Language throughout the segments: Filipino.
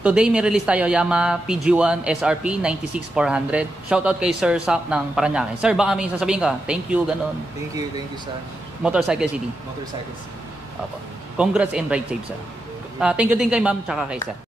Today may release tayo Yamaha PG1 SRP 96400. Shoutout kay Sir Sak ng Paranaque. Sir, baka may sasabihin ka. Thank you, ganun. Thank you sir. Motorcycle City. Motorcycle City. Opo. Congrats and ride safe, sir. Thank you din kay ma'am tsaka kay sir.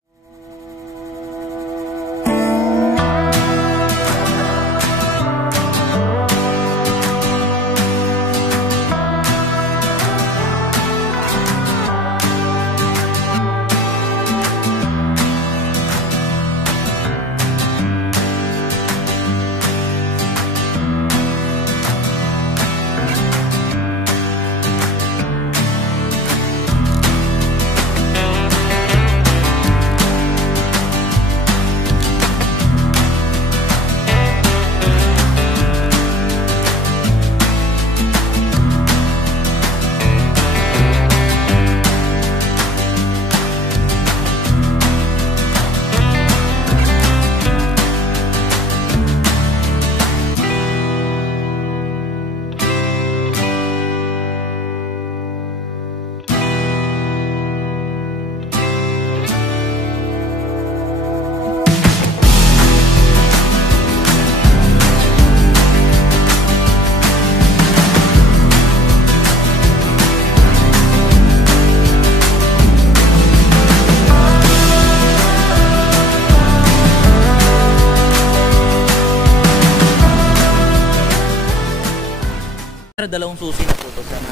Dalawang susi na po ito sana.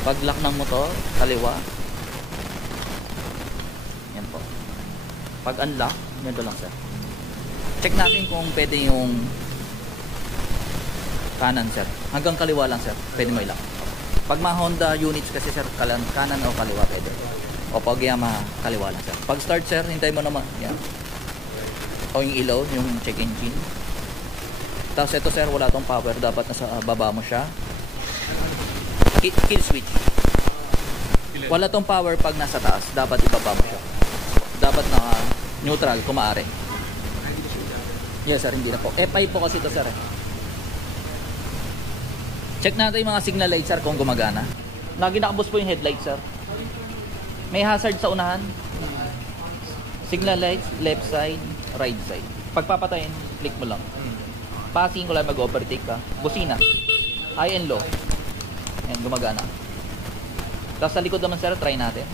Pag-lock ng motor, kaliwa. Yan po. Pag-unlock, ganito lang sir. Check natin kung pwede yung kanan sir. Hanggang kaliwa lang sir. Pwede mo i-lock. Pag mga Honda units kasi sir, kanan o kaliwa pwede. O pag Yamaha, kaliwa lang sir. Pag start sir, hintay mo naman. Yan. O yung ilaw, yung check engine. Tapos ito sir, wala tong power. Dapat nasa baba mo siya. Kill switch. Wala tong power pag nasa taas. Dapat ibaba mo siya. Dapat na neutral kung maaari. Yes sir, hindi na po. F5 po kasi ito sir. Check natin yung mga signal lights sir kung gumagana. Lagi nakabus po yung headlight sir. May hazard sa unahan. Signal lights, left side, right side. Pagpapatayin, click mo lang. Passing ko lang mag-overtake ka. Busina. High and low. Ayan, gumagana. Tapos sa likod naman sir, try natin.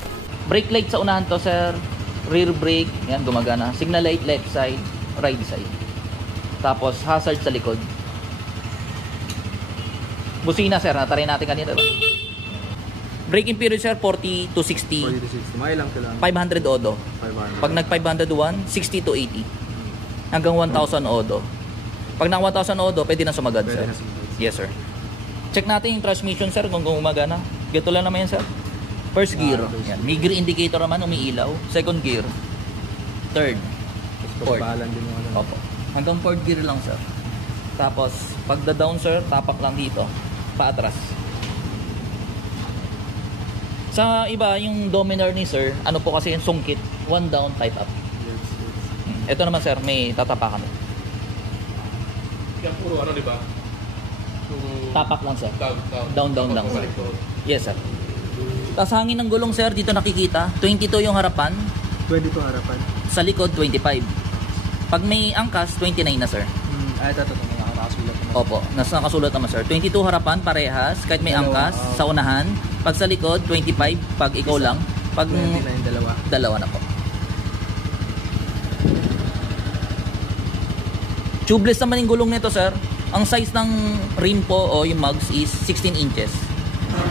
Brake light sa unahan to sir. Rear brake. Ayan, gumagana. Signal light, left side, right side. Tapos hazard sa likod. Busina sir, natry natin kanina ba? Braking period sir, 40 to 60. 40 to 60. May ilang kailangan? 500 odo. 500. Pag nag 501, 60 to 80. Hanggang 1,000 odo. Pag nang 1,000 odo, pwede na sumagad sir. Yes sir. Check natin yung transmission sir kung gumagana. Ganito lang naman yan sir. First gear. Yan. May gear indicator naman, umiilaw. Second gear. Third. Fourth. Opo. Hanggang fourth gear lang sir. Tapos, pag down sir, tapak lang dito. Paatras. Sa iba, yung Dominar ni sir, ano po kasi yung sungkit. 1 down, 5 up. Ito naman sir, may tatapakan. Yan puro ano, di ba? Tapak lang sir. Down lang sir. Yes sir. Tapos hangin ng gulong sir, dito nakikita. 22 yung harapan. 22 harapan. Sa likod, 25. Pag may angkas, 29 na sir. Ito. Nakakasulat naman. Opo, nasa nakasulat naman sir. 22 harapan, parehas. Kahit may angkas, sa unahan. Pag sa likod, 25. Pag ikaw lang. Pag 29, dalawa na po. Tubeless naman yung gulong nito sir. Ang size ng rim po o yung mugs is 16 inches.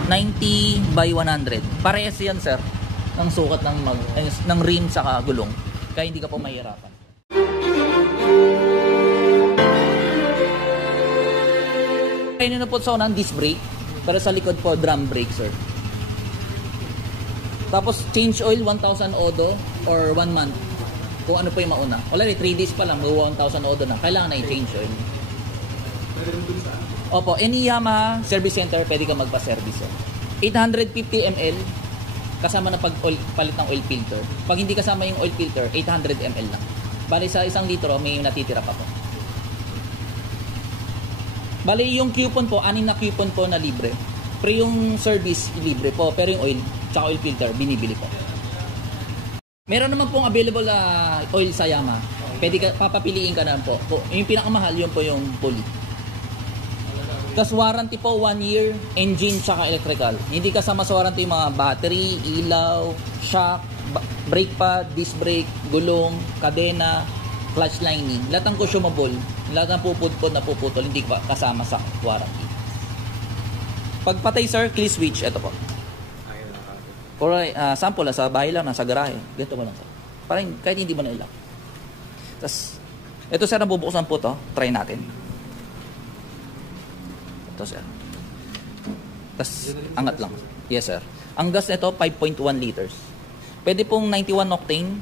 90 by 100. Parehas yan sir. Ang sukat ng ng rim saka gulong. Kaya hindi ka po mahirapan. Kaya na po sa unang disc brake. Pero sa likod po drum brake sir. Tapos change oil 1,000 odo or 1 month. Kung ano po yung mauna. Already 3 days pa lang, mag 1,000 odo na. Kailangan na i-change oil. Opo, any Yamaha service center, pwede ka magpa-service. 850 ml, kasama na palit ng oil filter. Pag hindi kasama yung oil filter, 800 ml lang. Bali sa 1 litro, may natitira pa po. Bali yung coupon po, 6 na coupon po na libre. Pero yung service, libre po. Pero yung oil, tsaka oil filter, binibili po. Meron naman pong available na oil sa Yamaha. Pwede ka, papapiliin ka na po. Yung pinakamahal, yun po yung pulley. Tapos warranty po 1 year, engine tsaka electrical. Hindi kasama sa warranty yung mga battery, ilaw, shock, brake pad, disc brake, gulong, kadena, clutch lining. Lahat ng consumable, lahat ng pupudpod na puputol, hindi pa kasama sa warranty. Pagpatay sir, kill switch, ito po. Or sample lang, sa bahay lang, nasa garahe. Ganito mo lang sir. Parang kahit hindi mo na ilang. Tapos, ito sir, nabubuksan po to. Try natin. Ito sir. Tapos, angat lang. Yes sir. Ang gas nito, 5.1 liters. Pwede pong 91 octane,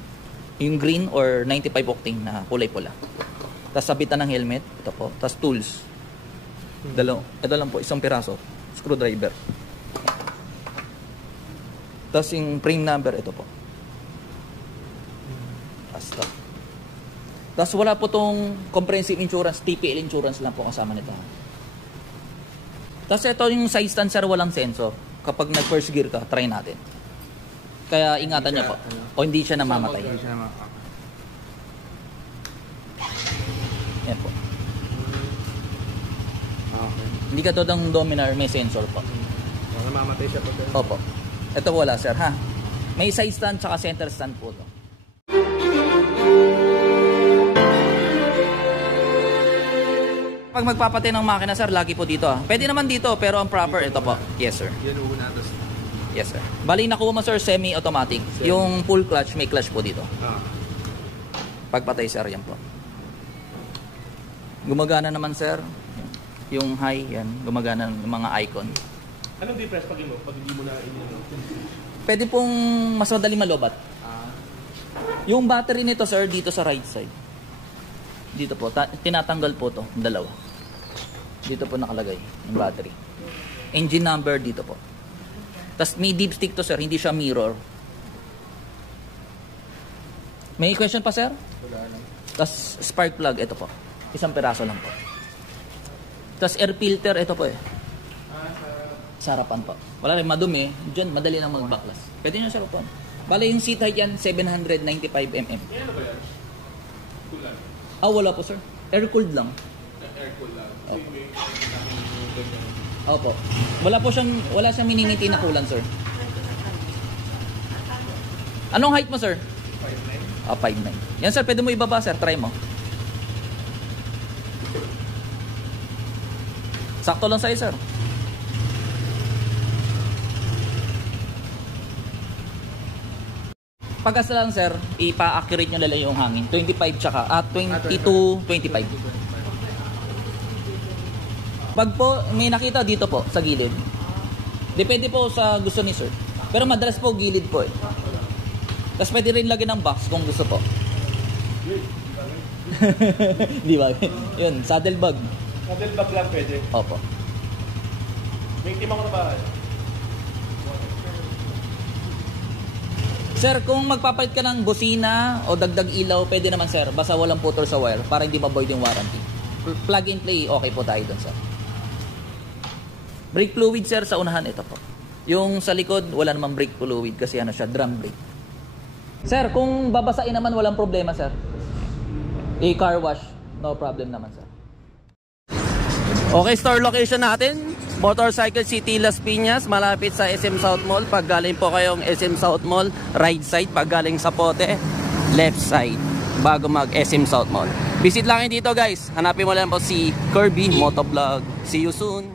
yung green, or 95 octane na kulay pula. Tapos, sabitan ng helmet. Ito po. Tapos, tools. Ito lang po, isang piraso. Screwdriver. Tapos, yung frame number, ito po. Basta. Tapos wala po tong comprehensive insurance, TPL insurance lang po kasama nito. Tapos ito yung side stand sir, walang sensor. Kapag nag first gear ka, try natin. Kaya ingatan niyo po. O hindi siya namamatay. Yan po. Okay. Hindi ka to ng Dominar, may sensor po. Namamatay siya po. Opo. Ito wala sir ha. May side stand tsaka center stand po to. Pag magpapatay ng makina sir, lagi po dito ah. Pwede naman dito pero ang proper ito po. Yes sir. Yan una tapos. Yes sir. Bali nakuha mo sir semi-automatic. Yung full clutch, may clutch po dito. Pagpatay sir, yan po. Gumagana naman sir. Yung high, yan. Gumagana yung mga icon. Anong difference pag hindi mo na inino? Pwede pong mas madali malobat. Yung battery nito sir, dito sa right side. Dito po, tinatanggal po to, dalawa. Dito po nakalagay yung battery. Engine number dito po. Tapos may dipstick to sir, hindi siya mirror. May question pa sir? Wala lang. Tapos spark plug, ito po. Isang piraso lang po. Tapos air filter, ito po eh. Sa harapan po. Wala rin, madumi. Diyan, madali lang mag-backlash. Pwede nyo sa harapan. Bale yung seat height yan, 795 mm. Ano ba yan? Cool lang. Wala po sir. Air-cooled lang. Air-cool lang. Opo. Opo. Wala siyang minimiti na kulan sir. Anong height mo sir? 5'9". 5'9". Yan sir, pwede mo ibaba sir. Try mo. Sakto lang sa'yo sir. Pagkas lang sir, ipa-accurate nyo lang yung hangin. 25 tsaka, 22, 25. Pag po, may nakita dito po, sa gilid. Depende po sa gusto ni sir. Pero madalas po, gilid po eh. Tapos pwede rin lagyan ng box kung gusto po. Di ba? Yun, saddle bag. Saddle bag lang pwede. Opo. May timang na ba? Sir, kung magpapalit ka ng busina o dagdag ilaw, pwede naman sir. Basta walang putol sa wire para hindi ma-void yung warranty. Plug and play, okay po tayo dun sir. Brake fluid sir, sa unahan ito po. Yung sa likod, wala namang brake fluid kasi ano siya, drum brake. Sir, kung babasain naman, walang problema sir. Car wash, no problem naman sir. Okay, store location natin. Motorcycle City Las Piñas, malapit sa SM South Mall. Pag galing po kayong SM South Mall, right side. Pag galing sa Pote, left side. Bago mag SM South Mall. Visit lang dito guys. Hanapin mo lang po si Kirby Motovlog. See you soon.